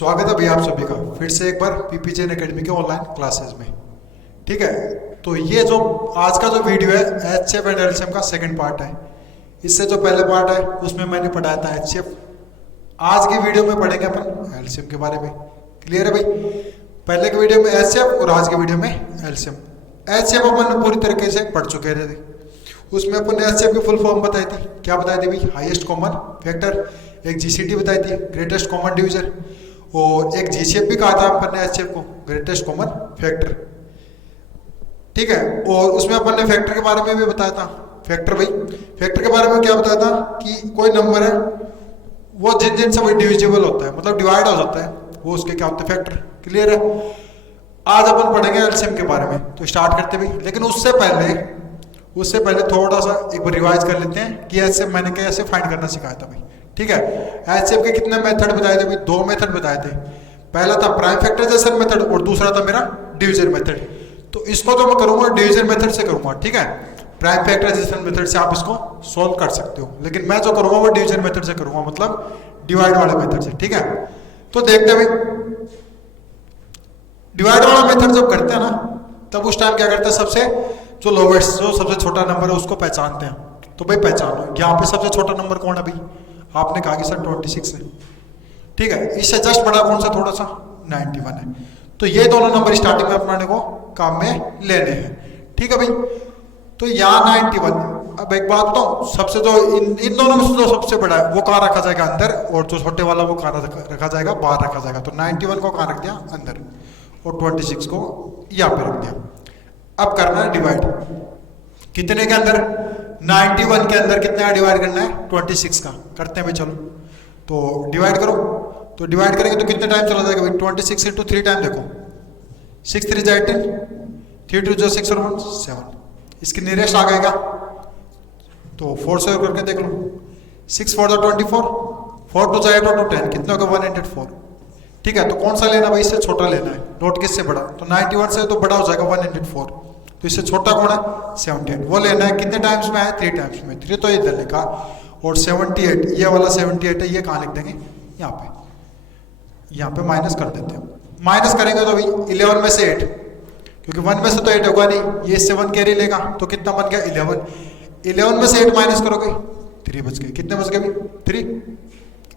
स्वागत है भैया आप सभी का फिर से एक बार पीपीजेन एकेडमी के ऑनलाइन क्लासेस में। ठीक है, तो ये जो आज का जो वीडियो है एचसीएफ एंड एलसीएम का सेकंड पार्ट है। इससे जो पहले पार्ट है उसमें मैंने पढ़ाया था एचसीएफ। आज की वीडियो में पढ़ेंगे अपन एलसीएम के बारे में। क्लियर है भाई? पहले की वीडियो में एचसीएफ और आज की वीडियो में एलसीएम। एचसीएफ अपन पूरी तरीके से पढ़ चुके थे। उसमें अपन ने एचसीएफ की फुल फॉर्म बताई थी। क्या बताई थी भाई? Highest common factor. एक जीसीडी बताई थी, ग्रेटेस्ट कॉमन डिवीजन। और एक जीसीएफ भी कहा था अपन ने एचसीएफ को, ग्रेटेस्ट कॉमन फैक्टर। ठीक है, और उसमें अपन ने फैक्टर के बारे में भी बताया था। फैक्टर भाई, फैक्टर के बारे में क्या बताया था कि कोई नंबर है वो जिन जिन से डिविजिबल होता है, मतलब डिवाइड हो जाता है, वो उसके क्या होते हैं? फैक्टर। क्लियर है? आज अपन पढ़ेंगे एलसीएम के बारे में, तो स्टार्ट करते भाई। लेकिन उससे पहले थोड़ा सा एक बार रिवाइज कर लेते हैं कि एचसीएफ मैंने कैसे फाइंड करना सिखाया था भाई। ठीक है, एचसीएफ के कितने मेथड बताए थे भाई? 2 मेथड बताए थे। पहला था प्राइम फैक्टराइजेशन मेथड और दूसरा था मेरा डिवीजन मेथड। तो इसको जो मैं करूंगा डिवीजन मेथड से करूंगा। ठीक है, प्राइम फैक्टराइजेशन मेथड से आप इसको सॉल्व कर सकते हो, लेकिन मैं जो करूंगा वो डिवीजन मेथड से करूंगा, मतलब डिवाइड वाले मेथड से। ठीक है, तो देखते हैं भाई, डिवाइड वाला मेथड जब करते हैं ना, तब उस टाइम क्या करते हैं, सबसे जो लोवेस्ट, जो सबसे छोटा नंबर है उसको पहचानते हैं। तो भाई पहचानो, यहाँ पे सबसे छोटा नंबर कौन है भाई? आपने कहा कि सर 26 है। ठीक है, इससे जस्ट बड़ा कौन सा? थोड़ा सा 91 है। तो ये दोनों नंबर स्टार्टिंग में अपनाने को काम में लेने हैं। ठीक है भाई, तो यहाँ 91। अब एक बात तो, सबसे जो इन दोनों में से जो सबसे बड़ा है वो कहाँ रखा जाएगा? अंदर। और जो छोटे वाला वो कहाँ रखा जाएगा? बाहर रखा जाएगा। तो 91 को कहाँ रख दिया? अंदर। और 26 को यहाँ पे रख दिया। अब करना है डिवाइड। कितने के अंदर? 91 के अंदर कितने का डिवाइड करना है? 26 का। करते हैं भाई, चलो तो डिवाइड करो। तो डिवाइड करेंगे तो कितने टाइम चला जाएगा भाई? 26 इंटू 3 टाइम देखो, 6 3 जा 18, 3 2 जा 6 और 1 7। इसकी नियरेस्ट आ गएगा तो 4 से करके देख लो। 6 4 जा 24, 4 2 जा 8 और 2 10, कितने होगा? 104। ठीक है, तो कौन सा लेना भाई? इससे छोटा लेना है। नोट किससे बड़ा? तो 91 से तो बड़ा हो जाएगा 104। तो इससे छोटा कौन है? 78। वो लेना है। कितने टाइम्स में है? 3 टाइम्स में। 3 तो इधर लिखा, और 78, ये वाला 78 है, ये कहाँ लिख देंगे? यहाँ पे। यहाँ पे माइनस कर देते हैं। माइनस करेंगे तो भाई 11 में से 8, क्योंकि 1 में से तो 8 होगा नहीं, ये 7 कैरी लेगा, तो कितना बन गया? 11। 11 में से 8 माइनस करोगे, 3 बच गए। कितने बच गए भाई? 3।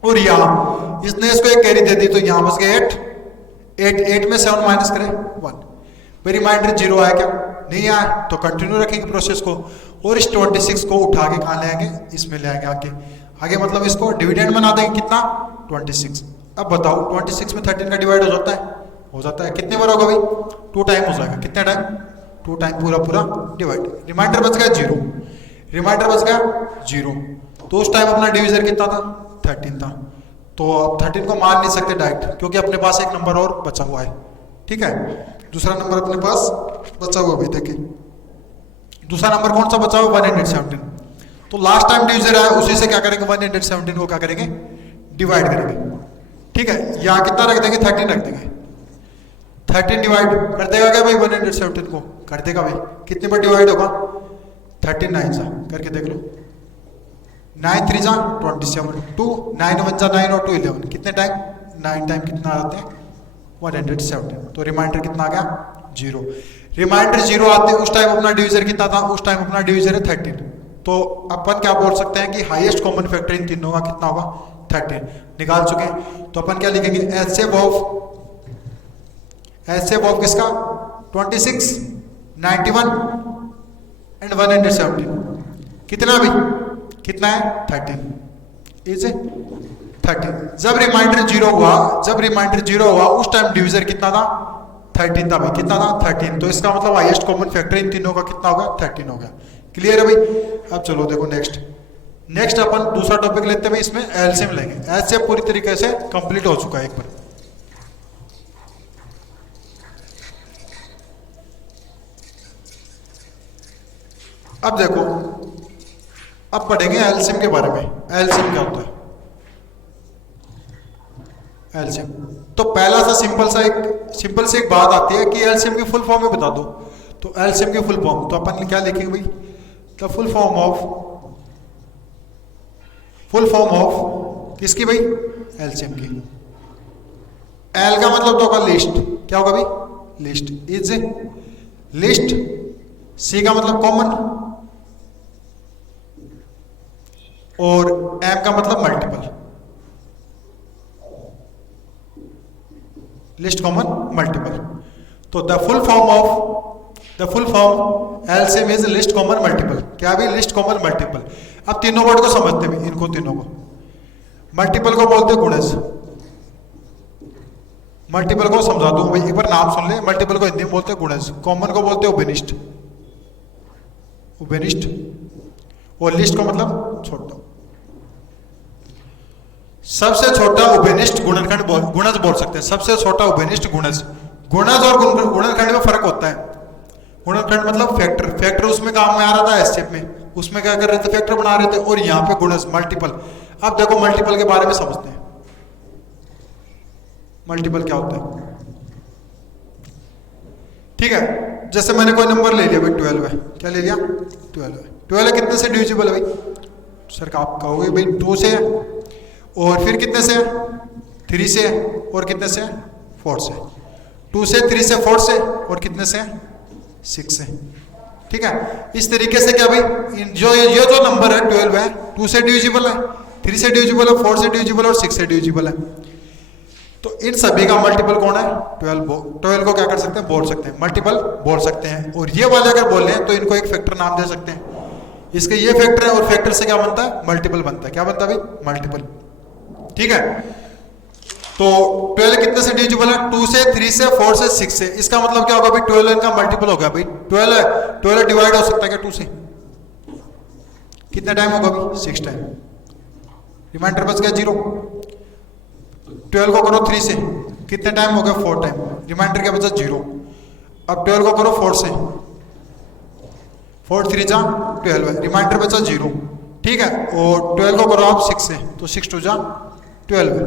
और यहाँ इसने इसको एक कैरी दे दी, तो यहाँ बच गए 8। 8 में 7 माइनस करें 1। भाई रिमाइंडर 0 आया क्या? नहीं आया, तो कंटिन्यू रखेंगे प्रोसेस को, और इस 26 को उठा के कहाँ ले आएंगे? इसमें ले आएंगे आगे मतलब इसको डिविडेंड बना देंगे। कितना? 26। अब बताओ 26 में 13 का डिवाइड हो जाता है? हो जाता है। कितने बार होगा भाई? 2 टाइम हो जाएगा। कितने टाइम? 2 टाइम पूरा डिवाइड। रिमाइंडर बच गया 0। रिमाइंडर बच गया 0। तो उस टाइम अपना डिवीजन कितना था? 13 था। तो अब 13 को मान नहीं सकते डायरेक्ट, क्योंकि अपने पास एक नंबर और बचा हुआ है। ठीक है, दूसरा नंबर अपने पास बचा हुआ भी। देखिए दूसरा नंबर कौन सा बचा हुआ? 117। तो लास्ट टाइम डिवीजर है, उसी से क्या करेंगे? 117 को क्या करेंगे? डिवाइड करेंगे। ठीक है, यहाँ कितना रख देंगे? 13 रख देंगे। 13 डिवाइड कर देगा क्या भाई? 117 को कर देगा भाई। कितने पर डिवाइड होगा? 13 9 सा करके देख लो। 9 3 जा 27, 2 9 1 जा 9 और 2 11। कितने टाइम? 9 टाइम। कितना आते हैं? 117। तो रिमाइंडर कितना आ गया? 0। रिमाइंडर 0 आते उस टाइम अपना डिवीजर कितना था? उस टाइम अपना डिवीजर है 13। तो अपन क्या बोल सकते हैं कि हाईएस्ट कॉमन फैक्टर इन तीनों का कितना होगा? 13। निकाल चुके हैं। तो अपन क्या लिखेंगे? एचसीएफ ऑफ किसका? 26, 91 एंड 117। कितना भाई? कितना है? 13। इज 13। जब रिमाइंडर 0 हुआ उस टाइम डिवीजर कितना था? 13 था भाई। कितना था? 13। तो इसका मतलब हाईएस्ट कॉमन फैक्टर इन तीनों का कितना होगा? 13 हो गया। क्लियर है भाई? अब चलो देखो नेक्स्ट अपन दूसरा टॉपिक लेते हैं। इसमें एलसीएम लेंगे। एलसीएम पूरी तरीके से कंप्लीट हो चुका है एक बार। अब देखो, अब पढ़ेंगे एलसीएम के बारे में। एलसीएम क्या होता है? एलसीएम तो पहला सा सिंपल सी एक बात आती है कि एलसीएम की फुल फॉर्म में बता दो। तो एलसीएम की फुल फॉर्म तो अपन क्या लिखेंगे भाई? द फुल फॉर्म ऑफ किसकी भाई? एलसीएम की। एल का मतलब तो होगा लिस्ट, क्या होगा भाई, लिस्ट, इज लिस्ट। सी का मतलब कॉमन, और एम का मतलब मल्टीपल, लिस्ट कॉमन मल्टीपल। तो the full form LCM is list common multiple, क्या भी, लिस्ट कॉमन मल्टीपल। अब तीनों वर्ड को समझते हैं, इनको तीनों को। मल्टीपल को बोलते हैं गुणज, मल्टीपल को समझा दूं भाई, एक बार नाम सुन ले। मल्टीपल को हिंदी में बोलते हैं गुणज, कॉमन को बोलते हैं उभयनिष्ठ, उभयनिष्ठ, और लिस्ट को मतलब छोटा। सबसे छोटा उभयनिष्ठ गुणनखंड गुणज बोल सकते हैं, सबसे छोटा उभयनिष्ठ गुणज। गुणज और गुणनखंड में फर्क होता है। गुणनखंड मतलब फैक्टर, फैक्टर उसमें काम में आ रहा था एस शेप में, उसमें क्या कर रहे थे, फैक्टर बना रहे थे। और यहाँ पे गुणज मल्टीपल। अब देखो मल्टीपल के बारे में समझते हैं, मल्टीपल क्या होता है। ठीक है, जैसे मैंने कोई नंबर ले लिया भाई, 12 है, क्या ले लिया, 12 है। 12 कितने से डिविजिबल है भाई, सर आप कहोगे भाई 2 से है, और फिर कितने से है, 3 से है, और कितने से है, 4 से। 2 से, 3 से, 4 से, और कितने से है, 6 से। ठीक है, इस तरीके से क्या भाई, जो ये जो नंबर है 12 है, 2 से डिविजिबल है, 3 से डिविजिबल है, 4 से डिविजिबल और 6 से डिविजिबल है। तो इन सभी का मल्टीपल कौन है, 12 को क्या कर सकते हैं, बोल सकते हैं, मल्टीपल बोल सकते हैं। और ये वाले अगर बोल हैं तो इनको एक फैक्टर नाम दे सकते हैं, इसके ये फैक्टर है, और फैक्टर से क्या बनता है, मल्टीपल बनता है। क्या बनता है भाई, मल्टीपल। ठीक है, तो 12 कितने से डिविजिबल है, 2 से, 3 से, 4 से, 6 से। इसका मतलब क्या होगा भाई, 12 इनका मल्टीपल हो गया भाई। 12 है, 12 डिवाइड हो सकता है क्या 2 से, कितने टाइम होगा भाई, 6 टाइम। रिमाइंडर बच गया 0। 12 को करो 3 से, कितने टाइम हो गया, 4 टाइम। रिमाइंडर क्या बचा, 0। अब 12 को करो 4 से, 4 3 जा 12 है, रिमाइंडर बचा 0। ठीक है, और 12 को करो आप 6 से, तो 6 2 जा 12 है,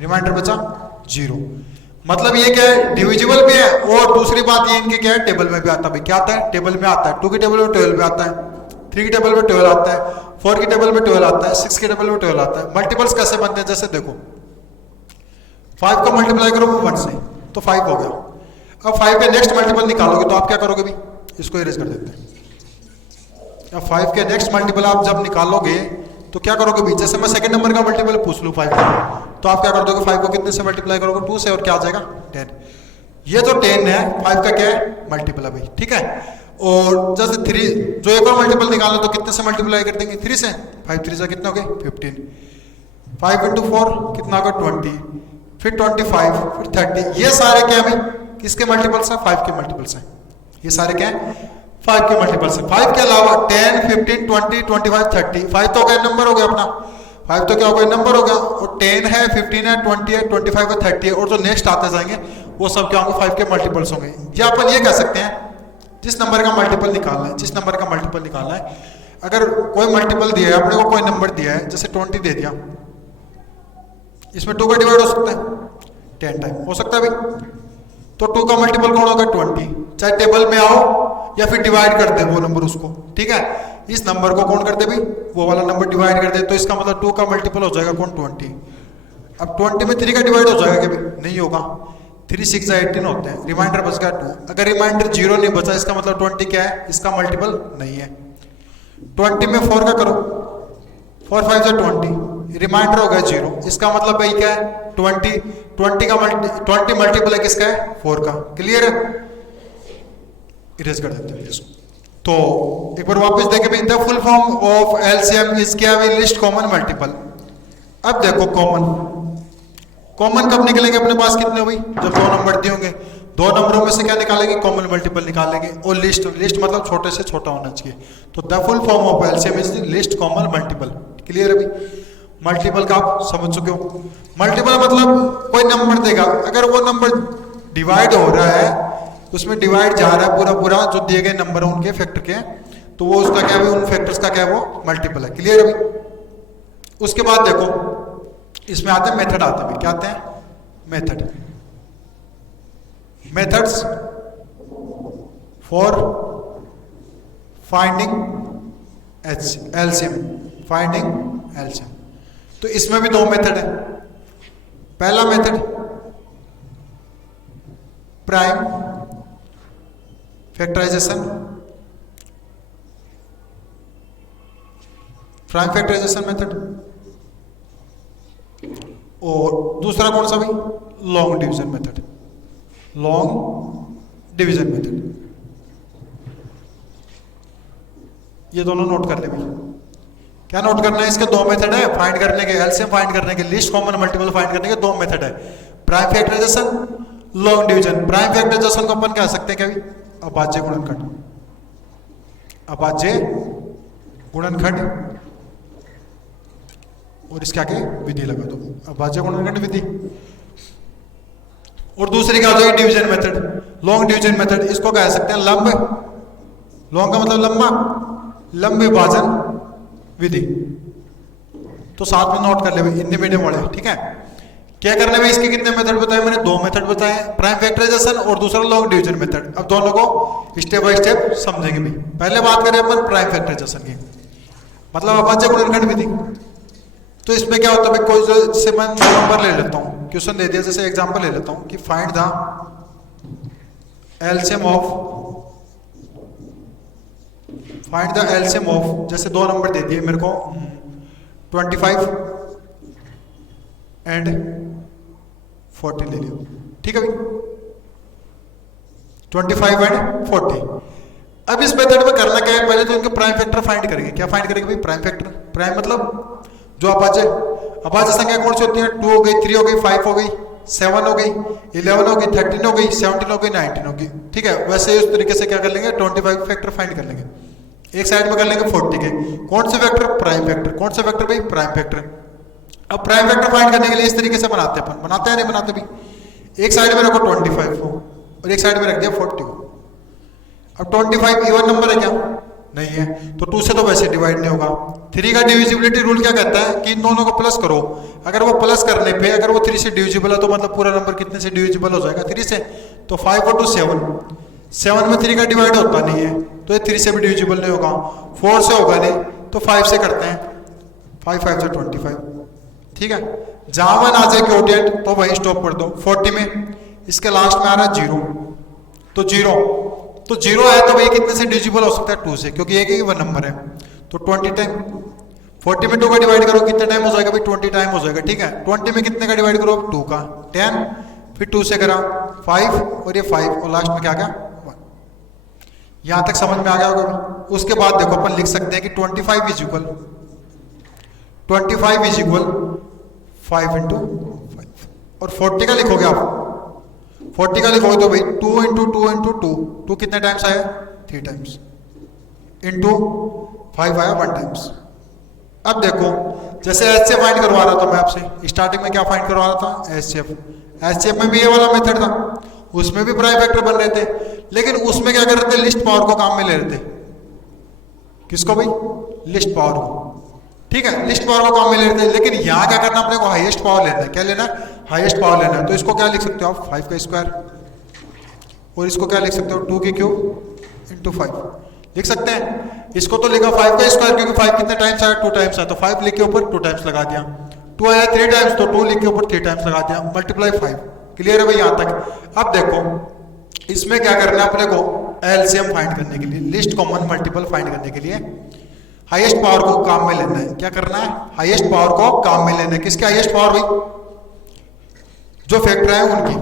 रिमाइंडर बचा 0। मतलब ये क्या है, डिविजिबल भी है, और दूसरी बात ये इनके क्या है, टेबल में भी आता है। क्या आता है, टेबल में आता है। 2 की टेबल में 12 में आता है, 3 की टेबल में 12 आता है, 4 की टेबल में 12 आता है, 6 की टेबल में 12 आता है। मल्टीपल्स कैसे बनते हैं, जैसे देखो 5 को मल्टीप्लाई करो 1 से, तो 5 हो गया। अब 5 के नेक्स्ट मल्टीपल निकालोगे तो आप क्या करोगे भी, इसको इरेज कर देते हैं। अब 5 के नेक्स्ट मल्टीपल आप जब निकालोगे तो क्या करोगे भी, जैसे मैं सेकंड नंबर का मल्टीपल पूछ लूँ 5 का, तो आप क्या कर दोगे, 5 को कितने से मल्टीप्लाई करोगे, 2 से, और क्या आ जाएगा, 10। ये जो 10 है 5 का क्या है, मल्टीपल है भाई। ठीक है, और जैसे 3 जो एक और मल्टीपल निकालो तो कितने से मल्टीप्लाई कर देंगे, 3 से। 5 3 से कितने हो गए, 15। 5 × 4 कितना होगा, 20, फिर 25, फिर 30। ये सारे क्या है भाई, किसके मल्टीपल्स हैं, 5 के मल्टीपल्स हैं। ये सारे क्या है, 5 के मल्टीपल्स हैं। 5 के अलावा 10 15 20 25 30, 5 तो क्या नंबर हो गया अपना, 5 तो क्या हो गया, नंबर हो गया। और 10 है, 15 है, 20 है, 25 है, 30 है, और जो नेक्स्ट आते जाएंगे वो सब क्या होंगे, 5 के मल्टीपल्स होंगे। या अपन ये कह सकते हैं, जिस नंबर का मल्टीपल निकालना है, जिस नंबर का मल्टीपल निकालना है, अगर कोई मल्टीपल दिया है अपने को, कोई नंबर दिया है, जैसे 20 दे दिया, इसमें 2 का डिवाइड हो सकता है 10 टाइम, हो सकता है भाई। तो 2 का मल्टीपल कौन होगा, 20। चाहे टेबल में आओ या फिर डिवाइड कर दे वो नंबर उसको। ठीक है, इस नंबर को कौन कर दे भाई, वो वाला नंबर डिवाइड कर दे, तो इसका मतलब 2 का मल्टीपल हो जाएगा कौन, 20। अब 20 में 3 का डिवाइड हो जाएगा क्या भाई, नहीं होगा। 3 6 18 होते हैं, रिमाइंडर बच गया 2। अगर रिमाइंडर 0 नहीं बचा, इसका मतलब 20 क्या है, इसका मल्टीपल नहीं है। 20 में 4 का करो, 4 5 जा 20, रिमाइंडर हो गया 0। इसका मतलब भाई क्या है, 20 का 20 मल्टीपल है किसका है, 4 का। क्लियर है, इरेज कर देते हैं इसको। तो एक बार वापस देखें भाई, the full form of LCM is क्या है, लिस्ट कॉमन मल्टीपल। अब देखो कॉमन कब निकलेंगे अपने पास, कितने हुई, जब 2 नंबर दिए होंगे, 2 नंबरों में से क्या निकालेंगे, कॉमन मल्टीपल निकालेंगे। और लिस्ट मतलब छोटे से छोटा होना चाहिए। तो the full form of LCM is list common multiple. Clear है भाई, मल्टीपल का आप समझ चुके हो। मल्टीपल मतलब कोई नंबर देगा, अगर वो नंबर डिवाइड हो रहा है, उसमें डिवाइड जा रहा है पूरा जो दिए गए नंबर है उनके फैक्टर के, तो वो उसका क्या है, उन फैक्टर्स का क्या है, वो मल्टीपल है। क्लियर है भाई। उसके बाद देखो इसमें आते हैं मेथड, आते हैं क्या आते हैं, मेथड्स फॉर फाइंडिंग एलसीएम। तो इसमें भी 2 मेथड है। पहला method prime factorization, prime factorization method, और दूसरा कौन सा भाई, long division method, long division method. ये दोनों नोट कर ले भाई। क्या नोट करना है, इसके दो मेथड है फाइंड करने के, एलसीएम फाइंड करने के, लिस्ट कॉमन मल्टीपल फाइंड करने के दो मेथड है, prime factorization, long division. Prime factorization को अपन कह सकते हैं क्या भाई, अभाज्य गुणनखंड, अभाज्य गुणनखंड, और इसके आगे विधि लगा दो, अभाज्य गुणनखंड विधि। और दूसरी क्या हो जाएगी, division method, long division method. इसको कह सकते हैं लंब, लॉन्ग का मतलब लंबा, लंब विभाजन विधि। तो साथ में नोट कर ले भाई, हिंदी मीडियम वाले, ठीक है। क्या करने में, इसके कितने मेथड बताए मैंने, दो मेथड बताए, प्राइम फैक्टराइजेशन और दूसरा लॉन्ग डिवीजन मेथड। अब दोनों को स्टेप बाय स्टेप समझेंगे भी। पहले बात करें अपन प्राइम फैक्टराइजेशन की, मतलब अभाज्य गुणनखंड विधि। तो इसमें क्या होता है भाई, कोई से मैं नंबर ले लेता हूँ, क्वेश्चन दे दिया, जैसे एग्जांपल ले लेता हूँ कि find the LCM of, find the LCM of, जैसे दो नंबर दे दिए मेरे को 25 एंड 40 ले लियो, ठीक है भाई, 25 एंड 40। अब इस मेथड में करना क्या है, पहले तो इनके प्राइम फैक्टर फाइंड करेंगे। क्या फाइंड करेंगे भाई, प्राइम फैक्टर। प्राइम मतलब जो अभाज्य संख्या कौन सी होती है, 2 हो गई, 3 हो गई, 5 हो गई, 7 हो गई, 11 हो गई, 13 हो गई, 17 हो गई, 19 हो गई, ठीक है। वैसे इस तरीके से क्या कर लेंगे, 25 फैक्टर फाइंड कर लेंगे। एक साइड में कर लेंगे 40 के, कौन से फैक्टर, प्राइम फैक्टर। कौन से फैक्टर भाई, प्राइम फैक्टर। अब प्राइम फैक्टर फाइंड करने के लिए इस तरीके से बनाते हैं अपन, बनाते हैं नहीं बनाते भी। एक साइड में रखो 25 को और एक साइड में रख दिया 40 को। अब 25 इवन नंबर है क्या, नहीं है, तो 2 से तो वैसे डिवाइड नहीं होगा। 3 का डिविजिबिलिटी रूल क्या कहता है कि इन दोनों को प्लस करो, अगर वो प्लस करने पे अगर वो 3 से डिविजिबल है तो मतलब पूरा नंबर कितने से डिविजिबल हो जाएगा, 3 से। तो 5 और 2 7, 7 में 3 का डिवाइड होता नहीं है तो ये 3 से भी डिविजिबल नहीं होगा, 4 से होगा नहीं तो 5 से करते हैं, 5 5 से 25, ठीक है। जहां 1 आ जाए क्वोटिएंट तो वही स्टॉप कर दो। 40 में इसके लास्ट में आ रहा है 0, तो 0, तो 0 है तो भाई कितने से डिविजिबल हो सकता है, 2 से, क्योंकि एक ही 1 नंबर है। तो 20 टाइम, 40 में 2 का डिवाइड करो कितने टाइम हो जाएगा भाई, 20 टाइम हो जाएगा, ठीक है। 20 में कितने का डिवाइड करो, 2 का, 10, फिर 2 से करा 5 और ये 5 और लास्ट में क्या गया 1। यहां तक समझ में आ गया होगा। उसके बाद देखो अपन लिख सकते हैं कि 25 इज इक्वल 5 इंटू 5, और 40 का लिखोगे आप, 40 का लिखोगे तो भाई 2 इंटू 2 इंटू 2 कितने टाइम्स आया, 3 टाइम्स, इंटू 5 आया 1 टाइम्स। अब देखो जैसे एचसीएफ फाइंड करवा रहा था मैं आपसे, स्टार्टिंग में क्या फाइंड करवा रहा था, एचसीएफ। एचसीएफ में भी ये वाला मेथड था, उसमें भी प्राइम फैक्टर बन रहे थे, लेकिन उसमें क्या कर रहे थे, लिस्ट पावर को काम में ले रहे थे। किसको भाई, लिस्ट पावर को, ठीक है, लिस्ट पावर को काम में ले रहे थे। लेकिन यहाँ क्या करना, अपने को हाईएस्ट पावर लेना है। क्या लेना है, हाईएस्ट पावर लेना है। तो इसको क्या लिख सकते हो आप, 5 का स्क्वायर, और इसको क्या लिख सकते हो, 2 की क्यूब इंटू 5 लिख सकते हैं। इसको तो लिखा 5 का स्क्वायर, क्योंकि 5 कितने टाइम्स आया, 2 टाइम्स आया, तो 5 लिख के ऊपर 2 टाइम्स लगा दिया। 2 आया 3 टाइम्स, तो 2 लिख के ऊपर 3 टाइम्स लगा दिया, मल्टीप्लाई 5। क्लियर है भाई यहाँ तक। अब देखो इसमें क्या करना है अपने को, एलसीएम फाइंड करने के लिए, लिस्ट कॉमन मल्टीपल फाइंड करने के लिए हाईएस्ट पावर को काम में लेना है। क्या करना है, हाईएस्ट पावर को काम में लेना है। किसके हाईएस्ट पावर भाई, जो फैक्टर है उनकी,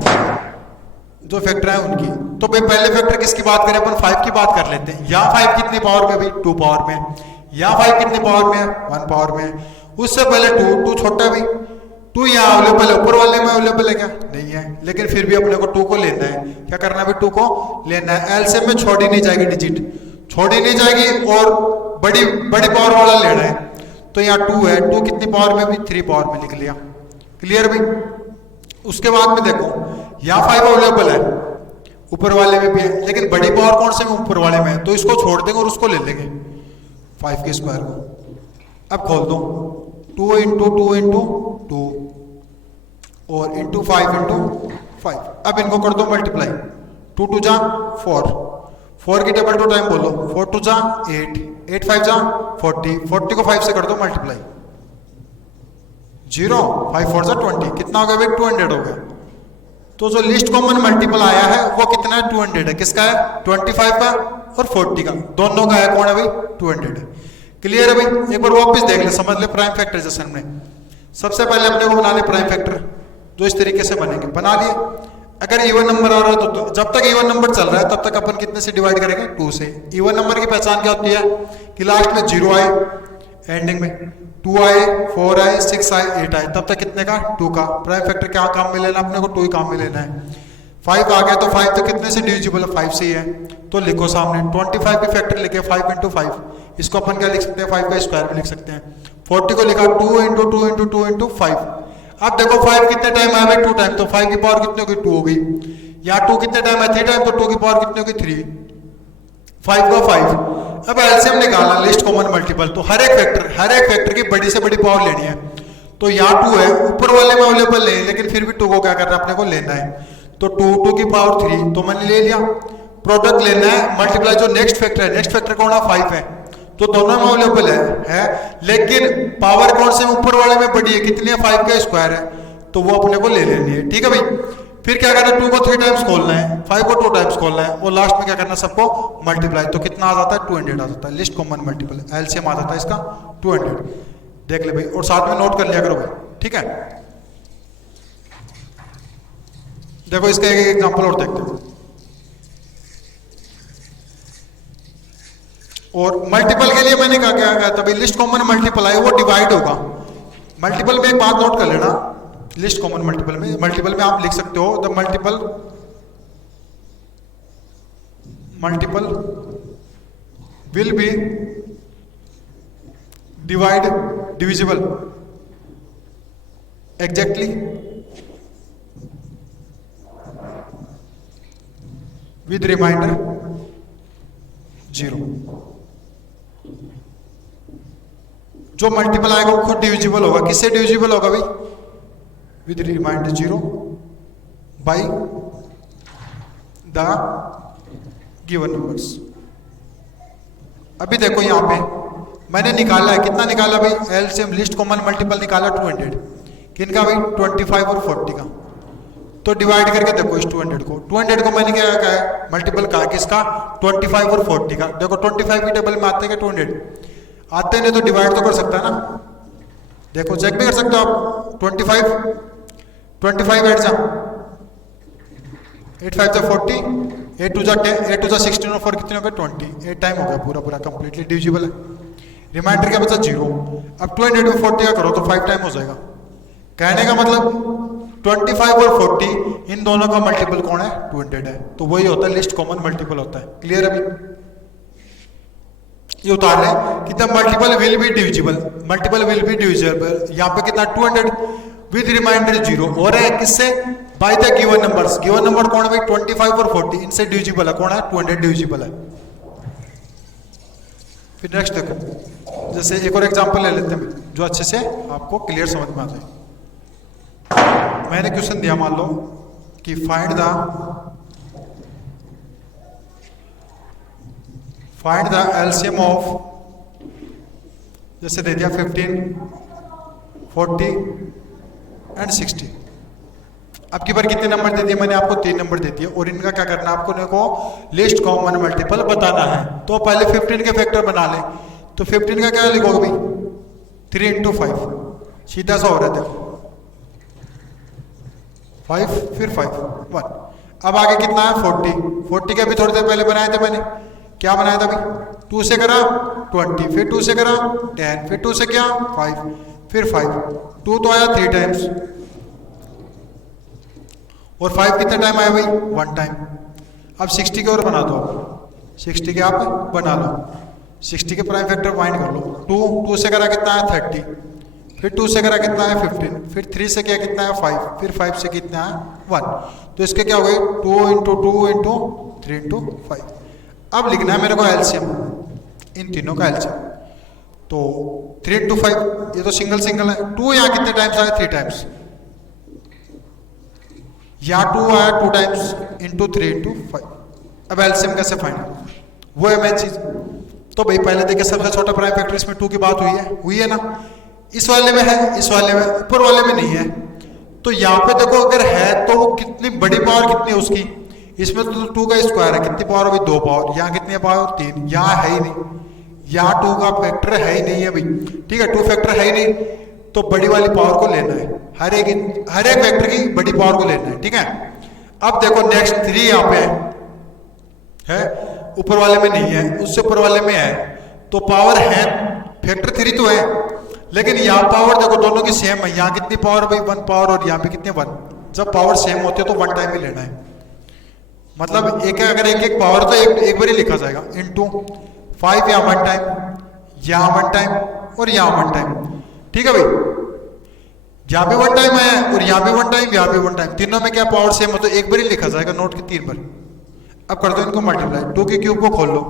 जो फैक्टर है उनकी। तो भाई पहले फैक्टर किसकी बात करें अपन, 5 की बात कर लेते हैं। यहाँ 5 कितनी पावर में भाई, 2 पावर में। यहाँ 5 कितनी पावर में है, 1 पावर में। उससे पहले 2 छोटा है भाई, 2 यहाँ अवेलेबल है, ऊपर वाले में अवेलेबल है क्या, नहीं है, लेकिन फिर भी अपने को 2 को लेना है। क्या करना है भाई, 2 को लेना है। एलसीएम में छोड़ी नहीं जाएगी डिजिट, छोड़ी नहीं जाएगी, और बड़ी पावर वाला लेना है। तो यहाँ 2 है, 2 कितनी पावर में भी, 3 पावर में लिख लिया। क्लियर भाई। उसके बाद में देखो यहाँ 5 अवेलेबल है, ऊपर वाले में भी है, लेकिन बड़ी पावर कौन से में, ऊपर वाले में है, तो इसको छोड़ देंगे और उसको ले लेंगे 5 के स्क्वायर को। अब खोल दो, 2 इंटू 2 इंटू 2 और इंटू 5 इंटू 5। अब इनको कर दो मल्टीप्लाई, 2 2 जा 4 की डबल 2 टाइम बोलो, 4 2 जा 8, 8 5 जा 40 को 5 से कर दो मल्टीप्लाई, 0 5 4 जा 20, कितना हो गया भाई, 200 हो गया। तो जो लिस्ट कॉमन मल्टीपल आया है वो कितना है, 200 है। किसका है, 25 का और 40 का, दोनों का है कौन है भाई, 200 है। क्लियर है भाई। एक बार वापस देख ले, समझ ले प्राइम फैक्टराइजेशन में। सबसे पहले अपने को बना ले प्राइम फैक्टर, जो इस तरीके से बनेंगे, बना लिए। अगर इवन नंबर आ रहा है तो जब तक इवन नंबर चल रहा है तब तक अपन कितने से डिवाइड करेंगे, 2 से। इवन नंबर की पहचान क्या होती है कि लास्ट में 0 आए, एंडिंग में 2 आए, 4 आए, 6 आए, 8 आए, तब तक कितने का, 2 का। प्राइम फैक्टर क्या काम में लेना अपने को, 2 ही काम में लेना है। 5 आ गया तो 5 तो कितने से डिविजिबल है, 5 से ही है, तो लिखो सामने 25 भी फैक्टर लिखे, 5 इंटू 5। इसको अपन क्या लिख सकते हैं, 5 का स्क्वायर भी लिख सकते हैं। 40 को लिखा 2 इंटू 2 इंटू 2 इंटू 5। अब देखो 5 कितने टाइम आया भाई, 2 टाइम, तो 5 की पावर कितनी होगी, 2 हो गई। यहाँ 2 कितने टाइम है, 3 टाइम, तो 2 की पावर कितनी होगी, 3। 5 का 5। अब एलसीएम निकालना, लिस्ट कॉमन मल्टीपल, तो हर एक फैक्टर की बड़ी से बड़ी पावर लेनी है। तो यहाँ 2 है, ऊपर वाले में अवेलेबल नहीं है, लेकिन फिर भी 2 को क्या करना है, अपने को लेना है। तो 2 की पावर 3 तो मैंने ले लिया। प्रोडक्ट लेना है, मल्टीप्लाई जो नेक्स्ट फैक्टर है, नेक्स्ट फैक्टर कौन है, 5 है, तो दोनों में अवेलेबल है, लेकिन पावर कौन से ऊपर वाले में बड़ी है, कितनी है, 5 का स्क्वायर है, तो वो अपने को ले लेनी है। ठीक है भाई। फिर क्या करना है, 2 को 3 टाइम्स खोलना है, 5 को 2 टाइम्स खोलना है, और लास्ट में क्या करना है, सबको मल्टीप्लाई। तो कितना आ जाता है, 200 आ जाता है। लिस्ट कॉमन मल्टीपल एलसीएम आ जाता है इसका 200। देख ले भाई, और साथ में नोट कर लिया करो भाई। ठीक है, देखो इसका एक एग्जांपल और देखते हैं। और मल्टीपल के लिए मैंने क्या कहा था भाई, लिस्ट कॉमन मल्टीपल है वो डिवाइड होगा। मल्टीपल में एक बात नोट कर लेना, लिस्ट कॉमन मल्टीपल में आप लिख सकते हो the multiple will be divisible exactly with remainder 0। जो मल्टीपल आएगा वो खुद डिविजिबल होगा। किससे डिविजिबल होगा भाई, with remainder 0 by the given numbers. अभी देखो यहां पे मैंने निकाला है, कितना निकाला भाई, एलसीएम लिस्ट कॉमन मल्टीपल निकाला 200। किनका भाई, 25 और 40 का। तो डिवाइड करके देखो इस 200 को मैंने क्या कहा है, मल्टीपल कहा किसका, 25 और 40 का। देखो 25 भी टेबल में आते हैं, 200 आते नहीं तो डिवाइड तो कर सकता है ना। देखो चेक भी कर सकते हो आप, 25 ऐड जा, 8 5 जा 40, 8 2 जा 10, 8 2 जा 16 और 4 कितने हो गए, 20। 8 टाइम हो गया पूरा कंप्लीटली डिविजिबल है। रिमाइंडर क्या बचा, 0। अब 200 में 40 का करो तो 5 टाइम हो जाएगा। कहने का मतलब 25 और 40 इन दोनों का मल्टीपल कौन है, 200 है। तो वही होता है लिस्ट कॉमन मल्टीपल होता है। क्लियर है अभी, ये उतार ले कि the multiple will be divisible, यहाँ पे कितना 200 विद रिमाइंडर 0 हो रहा है, किससे, by the given numbers. Given number कौन है भाई, 25 और 40, इनसे डिविजिबल है कौन है, 200 डिविजिबल है। फिर नेक्स्ट देखो, जैसे एक और एग्जांपल ले लेते हैं जो अच्छे से आपको क्लियर समझ में आ जाए। मैंने क्वेश्चन दिया, मान लो कि फाइंड द एलसीएम ऑफ, जैसे दे दिया 15, 40 एंड 60। अब की बार कितने नंबर दे दिए मैंने आपको, 3 नंबर दे दिए, और इनका क्या करना है आपको, को लिस्ट कॉमन मल्टीपल बताना है। तो पहले 15 के फैक्टर बना ले। तो 15 का क्या लिखोगे भाई, 3 इंटू 5, सीधा सा हो रहा है देखो, 5 फिर 5 1। अब आगे कितना है, 40 के भी थोड़ी देर पहले बनाए थे मैंने, क्या बनाया था भाई, 2 से करा 20, फिर 2 से करा 10, फिर 2 से क्या 5, फिर 5, 2 तो आया 3 टाइम्स, और 5 कितने टाइम आया भाई, 1 टाइम। अब 60 के और बना दो, 60 के आप बना लो, 60 के प्राइम फैक्टर फाइंड कर लो। 2 से करा कितना है 30, फिर 2 से करा कितना है 15, फिर 3 से किया कितना है 5, फिर 5 से कितना है 1। तो इसके क्या हो गए 2 इंटू 2 इंटू 3 इंटू 5। अब लिखना है मेरे को एलसीएम, इन तीनों का एलसीएम। तो 3 इंटू 5, ये तो सिंगल है। 2 यहाँ कितने टाइम्स आया, 3 टाइम्स। यहाँ 2 आया 2 टाइम्स इंटू 3 इंटू 5। अब एलसीएम कैसे फाइंड, वो है मेन चीज। तो भाई पहले देखिए सबसे छोटा प्राइम फैक्टर, इसमें 2 की बात हुई है ना। इस वाले में है, इस वाले में, ऊपर वाले में नहीं है। तो यहाँ पे देखो अगर है तो वो कितनी बड़ी पावर कितनी है उसकी, इसमें तो 2 का स्क्वायर है, कितनी पावर है भाई 2 पावर, यहाँ कितनी पावर 3, यहाँ है ही नहीं, यहाँ 2 का फैक्टर है ही नहीं है भाई, ठीक है 2 फैक्टर है ही नहीं, तो बड़ी वाली पावर को लेना है, हर एक फैक्टर की बड़ी पावर को लेना है, ठीक है। अब देखो नेक्स्ट 3 यहाँ पे है, ऊपर वाले में नहीं है, उससे ऊपर वाले में है, तो पावर है फैक्टर 3 तो है, लेकिन यहाँ पावर देखो दोनों की सेम है, यहाँ कितनी पावर भाई 1 पावर और यहाँ पे कितनी 1, जब पावर सेम होती है तो 1 टाइम ही लेना है, मतलब एक अगर एक पावर तो एक बार ही लिखा जाएगा, इनटू 5 यहाँ 1 टाइम, यहाँ 1 टाइम और यहाँ 1 टाइम, ठीक है भाई, यहाँ भी 1 टाइम है और यहाँ भी 1 टाइम, यहाँ भी 1 टाइम, तीनों में क्या पावर सेम हो तो एक बार ही लिखा जाएगा, नोट की 3 बार। अब कर दो इनको मल्टीप्लाई, 2 के क्यूब को खोल लो,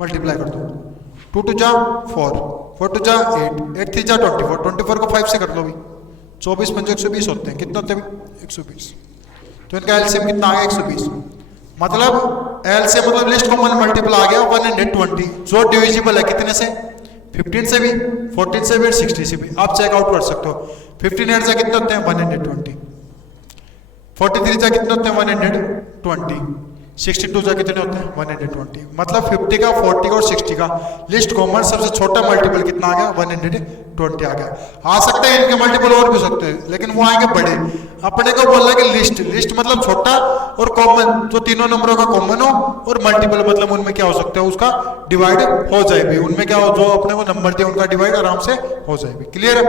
मल्टीप्लाई कर दो, 2 2 जा 4, 4 2 जा 8, 8 3 जा 24, 24 को 5 से कर लो भाई, 24 5 120 होते हैं, कितने होते हैं 120, तो इनका एलसीएम कितना आ गया 120, मतलब एलसीएम मतलब लिस्ट कॉमन मल्टीपल आ गया 120, जो डिविजिबल है कितने से 15 से भी, 14 से भी और 60 से भी, आप चेकआउट कर सकते हो, 15 से कितने होते हैं 120, 43 जा कितने होते हैं 120, 62 जा कितने होते हैं 120, मतलब 50 का 40 का और 60 का लिस्ट कॉमन सबसे छोटा मल्टीपल कितना आ गया 120 आ गया। आ सकते हैं इनके मल्टीपल और भी सकते हैं, लेकिन वो आएंगे बड़े, अपने को बोलना है कि लिस्ट मतलब छोटा और कॉमन, जो तीनों नंबरों का कॉमन हो, और मल्टीपल मतलब उनमें क्या हो सकता है उसका डिवाइड हो जाए भी, उनमें क्या हो जो अपने को नंबर दिए उनका डिवाइड आराम से हो जाए भी, क्लियर है।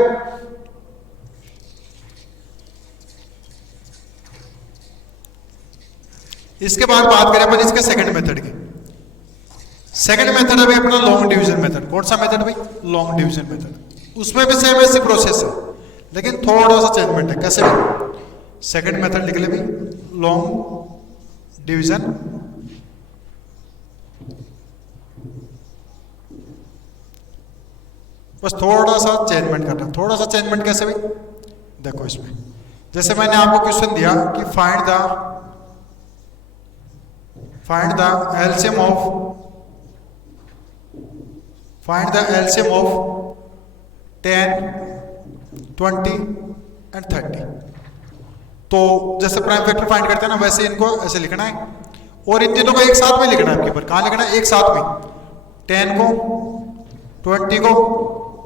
इसके बाद बात करें अपन इसके सेकंड मेथड की। सेकंड मेथड है भाई अपना लॉन्ग डिवीजन मेथड। कौन सा मेथड भाई? Long division method. उसमें भी सेम ऐसी प्रोसेस है, लेकिन थोड़ा सा चेंजमेंट है। कैसे भाई? सेकंड मेथड लिख ले भाई, लॉन्ग डिवीजन बस थोड़ा सा चेंजमेंट करना। थोड़ा सा चेंजमेंट कैसे भाई? देखो इसमें जैसे मैंने आपको क्वेश्चन दिया कि find the LCM of 10, 20 and 30। तो जैसे प्राइम फैक्टर फाइंड करते हैं ना, वैसे इनको ऐसे लिखना है, और इन तीनों को एक साथ में लिखना है। आपके ऊपर कहाँ लिखना है? एक साथ में 10 को, 20 को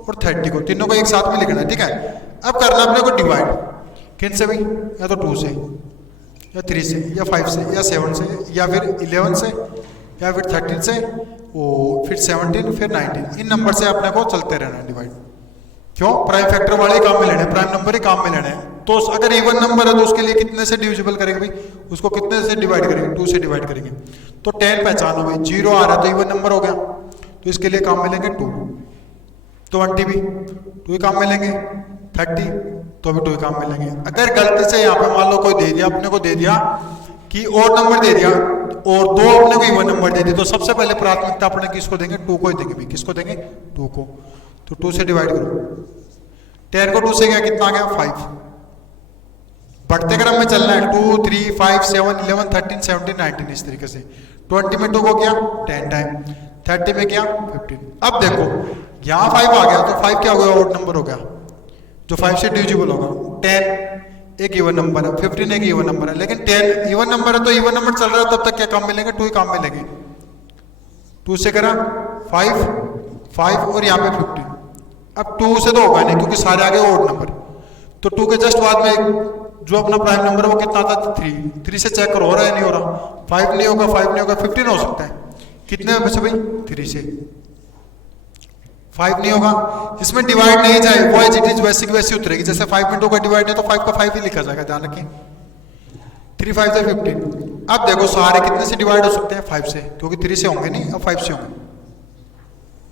और 30 को, तीनों को एक साथ में लिखना है। ठीक है, अब करना अपने को डिवाइड। किन से भाई? या तो 2 से, या 3 से, या 5 से, या 7 से, या फिर 11 से, या फिर 13 से, और फिर 17, फिर 19। इन नंबर से अपने को चलते रहना है डिवाइड। क्यों? प्राइम फैक्टर वाले ही काम में लेने, प्राइम नंबर ही काम में लेने हैं। तो अगर इवन नंबर है तो उसके लिए कितने से डिविजिबल करेंगे भाई? उसको कितने से डिवाइड करेंगे? 2 से डिवाइड करेंगे। तो 10 पहचानो भाई, 0 आ रहा है तो इवन नंबर हो गया, तो इसके लिए काम में लेंगे 2। 20 भी 2 ही काम में लेंगे, 30 तो भी 2 ही काम में लेंगे। अगर गलती से यहाँ पे मान लो कोई दे दिया, अपने को दे दिया कि और नंबर दे दिया और 2 अपने को इवन नंबर दे दिया, तो सबसे पहले प्राथमिकता अपने किसको देंगे? 2 को ही देंगे भाई। किसको देंगे? 2 को। तो 2 से डिवाइड करो। 10 को 2 से गया, कितना आ गया? 5। बढ़ते क्रम में चलना है, 2, 3, 5, 7, 11, 13, 17, 19 इस तरीके से। 20 में 2 को किया 10 टाइम, 30 में किया 15। अब देखो यहाँ 5 आ गया, तो 5 क्या हो गया? ऑड नंबर हो गया, जो 5 से डिविजिबल होगा। 10 एक इवन नंबर है, 15 एक इवन नंबर है, लेकिन 10 इवन नंबर है तो इवन नंबर चल रहा है, तब तक क्या काम मिलेंगे? 2 ही काम मिलेंगे। 2 से करा 5 और यहाँ पे 15। अब 2 से तो होगा नहीं क्योंकि सारे आगे ऑड नंबर, तो 2 के जस्ट बाद में जो अपना प्राइम नंबर है वो कितना आता है? 3 से चेक करो हो रहा है नहीं हो रहा। 5 नहीं होगा, 5 नहीं होगा, 15 हो सकता है। कितने में से भाई? 3 से। 5 नहीं होगा, इसमें डिवाइड नहीं जाए, वो एज इट इज वैसी की वैसी उतरेगी। जैसे 5 में 2 का डिवाइड है तो 5 का 5 ही लिखा जाएगा, ध्यान रखें। 3 5 से 15। अब देखो सारे कितने से डिवाइड हो सकते हैं? 5 से, क्योंकि 3 से होंगे नहीं, अब 5 से होंगे।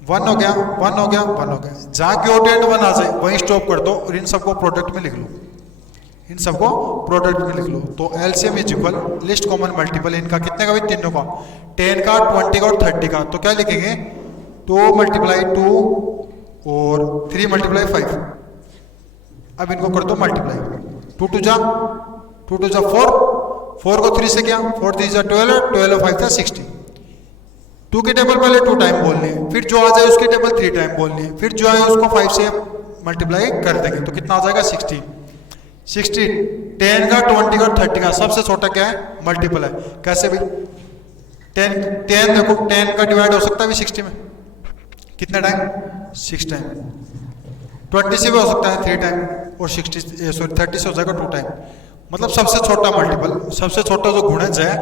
1 हो गया, 1 हो गया, 1 हो गया। जहाँ की ओड एंड 1 आ जाए वहीं स्टॉप कर दो और इन सबको प्रोडक्ट में लिख लो। इन सबको प्रोडक्ट में लिख लो। तो LCM is equal list common multiple इनका कितने का भाई? तीनों का, 10 का, 20 का और 30 का। तो क्या लिखेंगे? 2 × 2 और 3 × 5। अब इनको कर दो मल्टीप्लाई। 2 2 जा 4, 4 को 3 से क्या? 4 3 जा 12, 12 5 जा 60। 2 की टेबल पहले 2 टाइम बोलनी है, फिर जो आ जाए उसकी टेबल 3 टाइम बोलनी है, फिर जो आए उसको 5 से मल्टीप्लाई कर देंगे तो कितना आ जाएगा 60। 60 10 का 20 का और 30 का सबसे छोटा क्या है मल्टीपल है। कैसे भी 10 देखो 10 का डिवाइड हो सकता है भी 60 में कितने टाइम 6 टाइम। 20 से भी हो सकता है 3 टाइम और 30 से हो जाएगा 2 टाइम। मतलब सबसे छोटा मल्टीपल सबसे छोटा जो गुणज है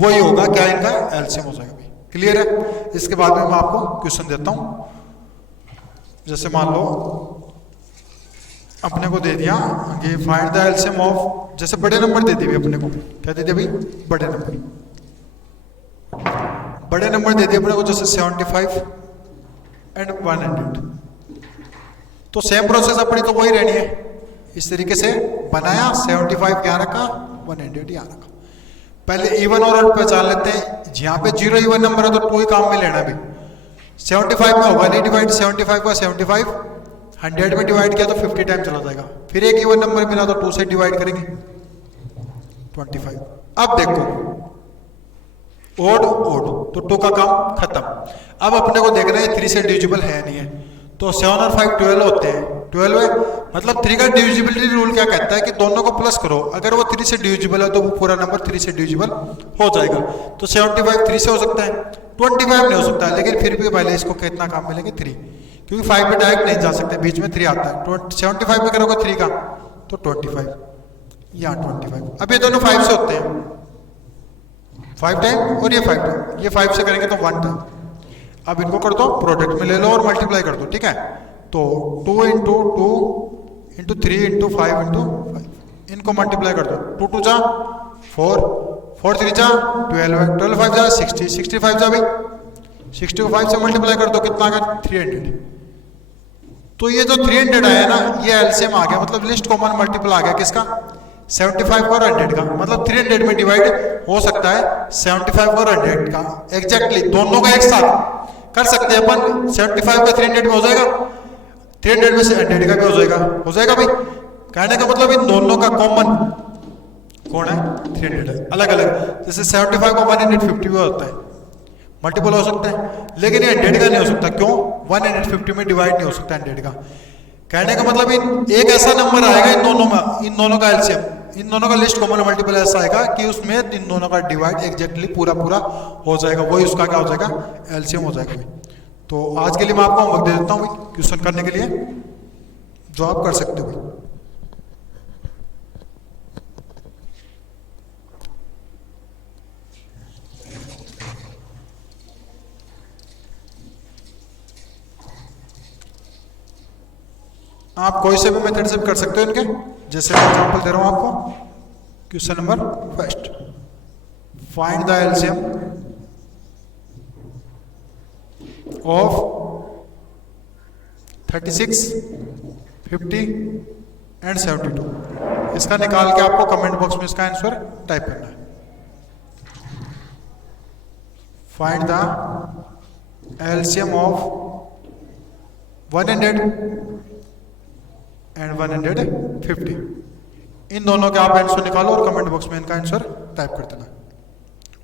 वही होगा क्या इनका एलसीएम हो जाएगा। क्लियर है। इसके बाद में मैं आपको क्वेश्चन देता हूं। जैसे मान लो अपने को दे दिया ये फाइंड द एलसीएम ऑफ, जैसे बड़े नंबर दे दिए अपने को, क्या दे दिया भाई बड़े नंबर दे दिए अपने को, जैसे 75 एंड 100। तो सेम प्रोसेस अपनी तो वही रहनी है। इस तरीके से बनाया 75 यहाँ रखा 100 यहाँ रखा। पहले इवन और ऑड पहचान लेते हैं। यहाँ पे 0 इवन नंबर है तो 2 ही काम में लेना भी। 75 में होगा नहीं डिवाइड, 75 का 75 100 में डिवाइड किया तो 50 टाइम चला जाएगा। फिर एक इवन नंबर मिला तो 2 से डिवाइड करेंगे 25। अब देखो ओड तो 2 का काम खत्म। अब अपने को देखना है 3 से डिविजिबल है नहीं है। तो 7 और 5 12 होते हैं। 12 है मतलब 3 का डिविजिबिलिटी रूल क्या कहता है कि दोनों को प्लस करो, अगर वो 3 से डिविजिबल है तो वो पूरा नंबर 3 से डिविजिबल हो जाएगा। तो 75 3 से हो सकता है, 25 नहीं हो सकता है, लेकिन फिर भी पहले इसको कितना काम मिलेंगे 3, क्योंकि 5 पे डायरेक्ट नहीं जा सकते, बीच में 3 आता है। 75 में करोगे 3 का तो 25 या 25। अब ये दोनों 5 से होते हैं 5 टाइम और ये 5 टाइम, ये 5 से करेंगे तो 1 टाइम। अब इनको कर दो प्रोडक्ट में ले लो और मल्टीप्लाई कर दो, ठीक है। तो 2 इंटू 2 इंटू 3 इंटू 5 इंटू 5 इनको मल्टीप्लाई कर दो। 2 2 जा 4, 4 3 जा 12, 12 5 जा 60, 65 जा भाई 60 को 5 से मल्टीप्लाई कर दो, कितना आ गया 300। तो ये जो 300 आया ना ये एलसीएम आ गया, मतलब लिस्ट कॉमन मल्टीपल आ गया किसका 75 और 100 का। मतलब 300 में डिवाइड हो सकता है 75 और 100 का एग्जैक्टली, दोनों का एक साथ कर सकते हैं अपन। 75 का 300 में हो जाएगा, 300 में से 100 का भी हो जाएगा भाई। कहने का मतलब इन दोनों का कॉमन कौन है 300 है। अलग अलग जैसे 75 को 150 भी होता है, मल्टीपल हो सकता है, लेकिन ये 100 का नहीं हो सकता। क्यों 150 में डिवाइड नहीं हो सकता 100 का। कहने का मतलब इन एक ऐसा नंबर आएगा इन दोनों का एलसीएम, इन दोनों का लिस्ट कॉमन मल्टीपल ऐसा आएगा कि उसमें इन दोनों का डिवाइड एग्जैक्टली पूरा हो जाएगा, वही उसका क्या हो जाएगा एलसीएम हो जाएगा। तो आज के लिए मैं आपको होमवर्क दे देता हूँ क्वेश्चन करने के लिए, जो आप कर सकते हो। आप कोई से भी मेथड से कर सकते हो इनके, जैसे मैं एग्जांपल दे रहा हूं आपको। Question number first, find the LCM of 36, 50 and 72। इसका निकाल के आपको कमेंट बॉक्स में इसका आंसर टाइप करना है। Find the LCM of 100 and 150। इन दोनों के आप आंसर निकालो और कमेंट बॉक्स में इनका आंसर टाइप कर देना।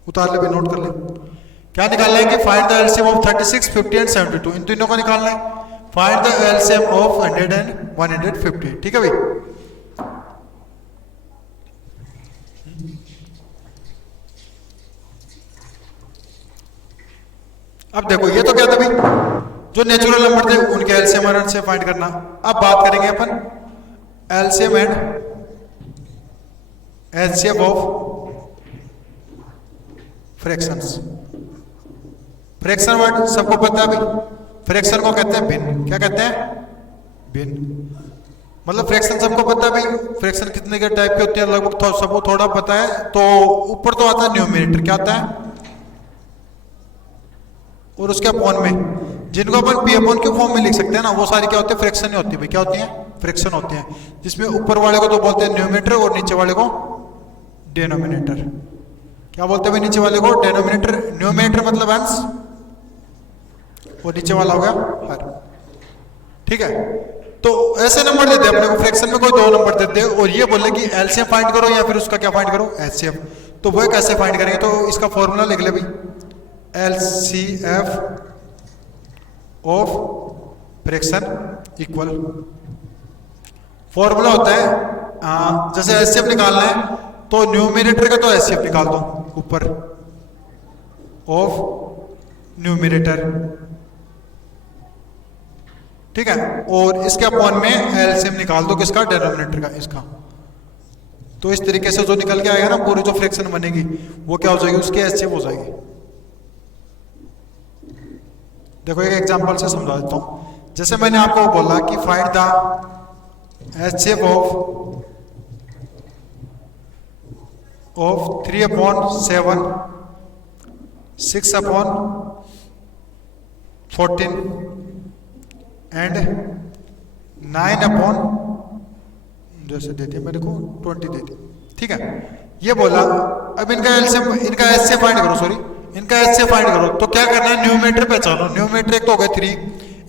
उतार ले भी, नोट कर ले। क्या निकालना है कि find the LCM of 36, 50 and 72। इन तीनों को निकालना है। Find the LCM of 100 and 150। ठीक है भाई। अब देखो ये तो क्या था भाई, जो नेचुरल नंबर थे उनके एलसीएम और एलसीएम फाइंड करना। अब बात करेंगे अपन LCM and LCM of fractions. Fraction word सबको पता है भाई, फ्रैक्शन को कहते हैं भिन्न। क्या कहते हैं भिन्न। मतलब फ्रैक्शन सबको पता है भाई, फ्रैक्शन कितने के टाइप के होते हैं लगभग सबको थोड़ा पता है। तो ऊपर तो आता है न्यूमरेटर, क्या आता है, और उसके अपॉन में, जिनको अपन पी अपॉन क्यू फॉर्म में लिख सकते हैं ना, वो सारी क्या होती है फ्रैक्शन ही होती है भाई। क्या होती है फ्रैक्शन होती है, जिसमें ऊपर वाले को तो बोलते हैं न्यूमरेटर और नीचे वाले को डिनोमिनेटर। क्या बोलते हैं भाई नीचे वाले को डिनोमिनेटर। न्यूमरेटर मतलब अंश और नीचे वाला हो गया हर। ठीक है। तो ऐसे नंबर देते हैं अपने को, फ्रैक्शन में कोई दो नंबर देते हैं और ये बोले कि एलसीएम फाइंड करो या फिर उसका क्या फाइंड करो एचसीएफ। तो वो कैसे फाइंड करेंगे, तो इसका फॉर्मूला लिख ले भाई, LCF of fraction equal formula होता है जैसे एचसीएफ निकालना है तो न्यूमरेटर का तो एचसीएफ निकाल दो ऊपर ऑफ न्यूमरेटर, ठीक है, और इसके अपॉन में एलसीएम निकाल दो किसका, डेनोमिनेटर का, इसका। तो इस तरीके से जो निकल के आएगा ना पूरी जो फ्रैक्शन बनेगी वो क्या हो जाएगी, उसकी एचसीएफ हो जाएगी। देखो एक एग्जांपल से समझा देता हूं। जैसे मैंने आपको बोला कि find the HCF of 3/7, 6/14 and 9/, जैसे दे दिया मेरे को 20 दे दिया, ठीक है। ये बोला अब इनका एलसीएम, इनका एचसीएफ फाइंड करो, सॉरी इनका एचसीएफ फाइंड करो। तो क्या करना है, न्यूमरेटर पहचानो। न्यूमरेटर एक तो हो गया 3,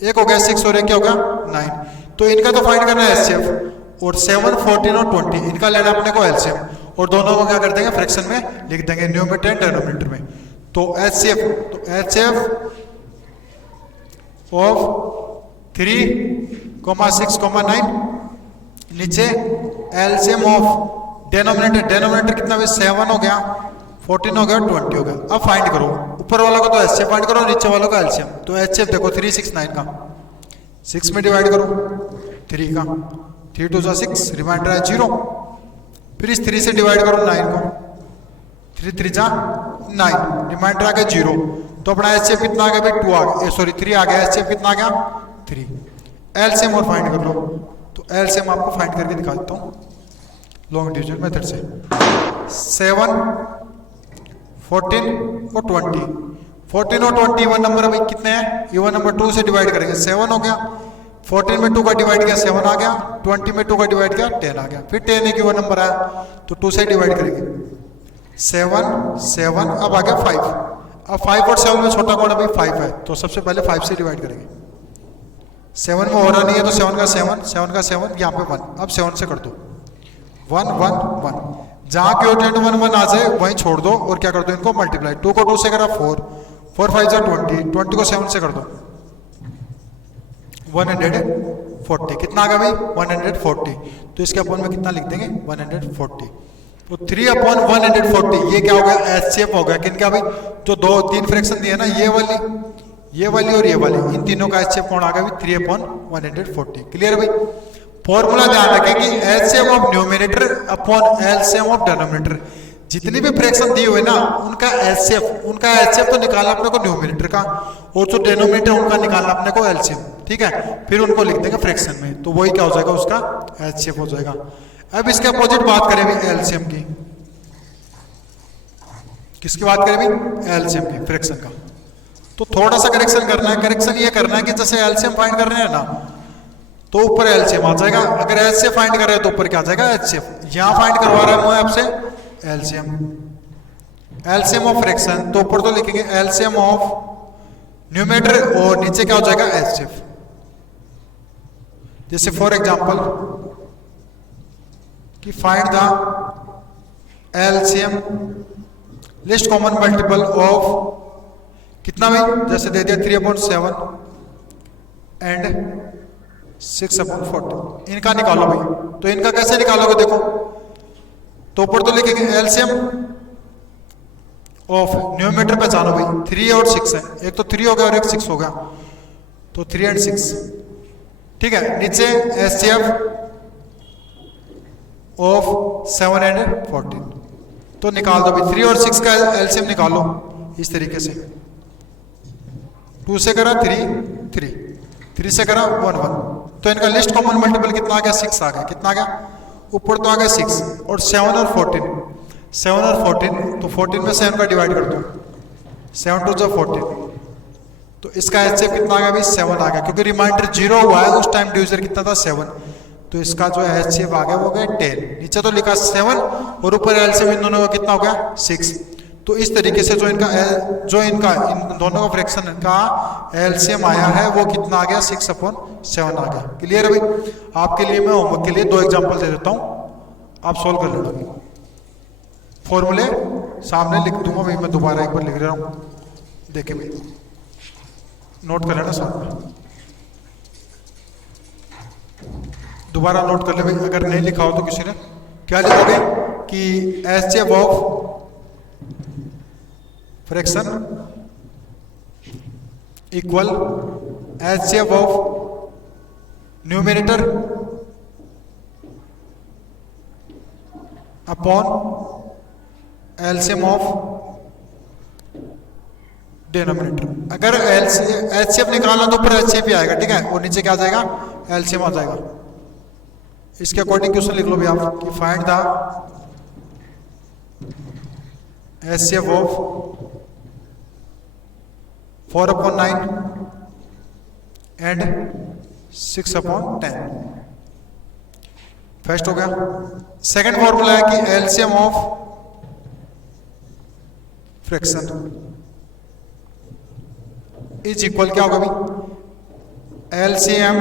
एक हो गया 6 और एक क्या हो गया 9। तो इनका तो फाइंड करना है एचसीएफ, और 7, 14 और 20 इनका लेना अपने को एलसीएम, और दोनों को क्या कर देंगे फ्रैक्शन में लिख देंगे, न्यूमरेटर एंड डिनोमिनेटर में। तो एचसीएफ ऑफ 3, 6, 9, नीचे एलसीएम ऑफ डेनोमिनेटर, डेनोमिनेटर कितना भी 7 हो गया, 14 हो गया, 20 हो गया। अब फाइंड करो, ऊपर वाला को तो एचसीएफ फाइंड करो, नीचे वालों का एलसीएम। तो एचसीएफ देखो 3, 6, 9 का 6 में डिवाइड करो 3 का, 3 2 जा 6, रिमाइंडर है 0। फिर इस 3 से डिवाइड करो 9 को, 3 3 जा 9, रिमाइंडर आ गया 0। तो अपना एचसीएफ कितना आ गया भाई 2 आ गया, सॉरी 3 आ गया, एचसीएफ कितना आ गया 3। एलसीएम और फाइंड कर लो। तो एलसीएम आपको फाइंड करके दिखा देता हूँ लॉन्ग डिवीजन मेथड से। 7, 14 और 20, 14 और 20 इवन नंबर अभी कितने हैं, इवन नंबर 2 से डिवाइड करेंगे 7 हो गया, 14 में 2 का डिवाइड किया 7 आ गया, 20 में 2 का डिवाइड किया 10 आ गया। फिर 10 एक इवन नंबर आया तो 2 से डिवाइड करेंगे 7 7, अब आ गया 5। अब 5 और 7 में छोटा कौन है भाई 5 है, तो सबसे पहले 5 से डिवाइड करेंगे। 7 में हो रहा नहीं है तो 7 का 7, 7 का 7, यहाँ पे 1, अब 7 से कर दो 1 1 1, जहां क्वोटिएंट 1 1 आ जाए वहीं छोड़ दो और क्या कर दो इनको मल्टीप्लाई। 2 को 2 से करा 4, 4 5 जा 20, 20 को 7 से कर दो 140, कितना आ गया भाई 140। तो इसके अपॉन में कितना लिख देंगे 140। तो 3/140 ये क्या हो गया, एचसीएफ हो गया किनका भाई, जो 2 3 फ्रैक्शन दिए ना, ये वाली और ये वाली, इन तीनों का एचसीएफ कौन आ गया भाई 3/140। क्लियर भाई। फॉर्मूला ध्यान रखें कि LCM of numerator upon LCM of denominator, जितनी भी फ्रैक्शन दी हुई ना उनका एचसीएफ तो निकालना अपने को न्यूमरेटर का, और जो डिनोमिनेटर उनका निकालना अपने को एलसीएम, ठीक है। फिर उनको लिख देंगे फ्रैक्शन में, तो वही क्या हो जाएगा, उसका एचसीएफ हो जाएगा। अब इसके अपोजिट बात करें भी एलसीएम की, किसकी बात करें भी, एलसीएम की, फ्रैक्शन का। तो थोड़ा सा करेक्शन करना है, करेक्शन ये करना है कि जैसे एलसीएम फाइंड कर रहे हैं ना तो ऊपर एलसीएम आ जाएगा, अगर एचसीएफ फाइंड कर रहे हैं तो ऊपर क्या आ जाएगा एचसीएफ। यहां फाइंड करवा रहा हूं आपसे एलसीएम ऑफ फ्रैक्शन, तो ऊपर तो लिखेंगे एलसीएम ऑफ न्यूमरेटर और नीचे क्या हो जाएगा एचसीएफ। जैसे फॉर एग्जांपल कि find the LCM list common multiple of कितना भाई, जैसे दे दिया 3/7 एंड 6/40, इनका निकालो भाई। तो इनका कैसे निकालोगे देखो, तो ऊपर तो लिखेंगे एलसीएम ऑफ न्यूमरेटर पहचानो भाई 3 और 6 है, एक तो 3 हो गया और एक 6 हो गया, तो 3 and 6, ठीक है। नीचे एचसीएफ ऑफ 7 and 14, तो निकाल दो भाई 3 और 6 का एलसीएम निकालो इस तरीके से। 2 से करा 3 3, 3 से करा 1 1, तो इनका लिस्ट कॉमन मल्टीपल कितना आ गया 6 आ गया, कितना आ गया ऊपर तो आ गया 6, और 7 और 14, 7 और 14, तो 14 में 7 का डिवाइड कर दो 7 2 जा 14, तो इसका एचसीएफ कितना आ गया भाई 7 आ गया, क्योंकि रिमाइंडर 0 हुआ है उस टाइम डिवीजर कितना था 7, तो इसका जो एचसीएफ आ गया वो गया 10। नीचे तो लिखा 7 और ऊपर एलसीएम इन दोनों का कितना हो गया 6। तो इस तरीके से जो इनका इन दोनों का फ्रैक्शन का एलसीएम आया है वो कितना आ गया 6/7 आ गया। क्लियर है भाई। आपके लिए मैं होमवर्क के लिए 2 एग्जांपल दे देता हूं, आप सॉल्व कर लेना। फॉर्मूले सामने लिख दूंगा भाई, मैं दोबारा एक बार लिख रहा हूं, देखे भाई नोट कर लेना साथ में। दोबारा नोट कर ले भाई, अगर नहीं लिखा हो तो किसी ने, क्या लिखोगे कि HCF of fraction equal HCF of numerator upon LCM of denominator. अगर HCF निकालना तो ऊपर HCF ही आएगा, ठीक है, और नीचे क्या आ जाएगा, एलसीएम आ जाएगा। इसके अकॉर्डिंग क्वेश्चन लिख लो भी आप कि find the HCF of 4/9 and 6/10। First हो गया। सेकंड फॉर्मूला है कि LCM of fraction is equal, क्या होगा भाई, एलसीएम,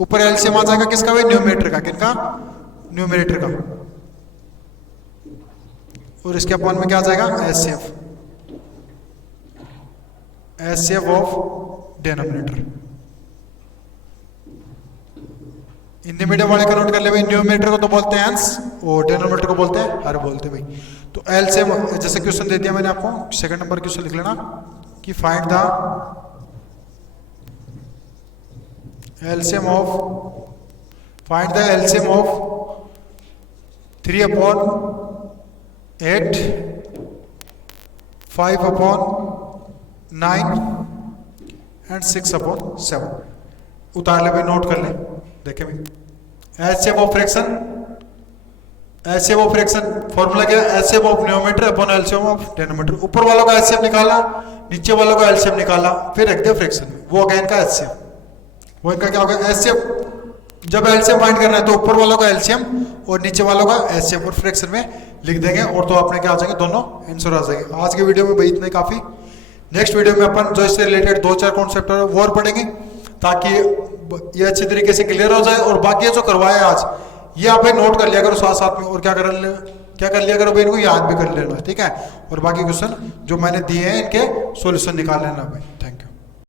ऊपर एलसीएम आ जाएगा किसका भाई, न्यूमरेटर का, किसका, न्यूमरेटर का, और इसके अपॉन में क्या आ जाएगा, HCF of denominator. Hindi medium वाले का नोट कर ले भाई, न्यूमरेटर को तो बोलते हैं अंश और डिनोमिनेटर को बोलते हैं हर, बोलते हैं भाई। तो एलसीएम, जैसे क्वेश्चन दे दिया मैंने आपको, सेकंड नंबर क्वेश्चन लिख लेना कि find the LCM of 3/8, 5/9 and 6/7। उतार ले भाई, नोट कर ले, देखे भाई। HCF ऑफ फ्रैक्शन फॉर्मूला क्या है, HCF of numerator upon LCM of denominator. ऊपर वालों का HCF निकाला, नीचे वालों का एलसीएम निकाला, फिर रख दिया फ्रैक्शन में, वो अगेन का HCF, वो इनका क्या होगा, HCF। जब एलसीएम फाइंड करना है तो ऊपर वालों का एलसीएम और नीचे वालों का HCF और फ्रैक्शन में लिख देंगे, और तो अपने क्या आ जाएंगे, दोनों आंसर आ जाएंगे। आज के वीडियो में भाई इतने काफी। नेक्स्ट वीडियो में अपन जो इससे रिलेटेड 2-4 कॉन्सेप्ट है वो और पढ़ेंगे, ताकि ये अच्छी तरीके से क्लियर हो जाए। और बाकी ये जो करवाया आज, ये आप भाई नोट कर लिया करो साथ साथ में, और क्या कर लिया करो भाई, इनको याद भी कर लेना, ठीक है। और बाकी क्वेश्चन जो मैंने दिए हैं इनके सॉल्यूशन निकाल लेना भाई। Thank you.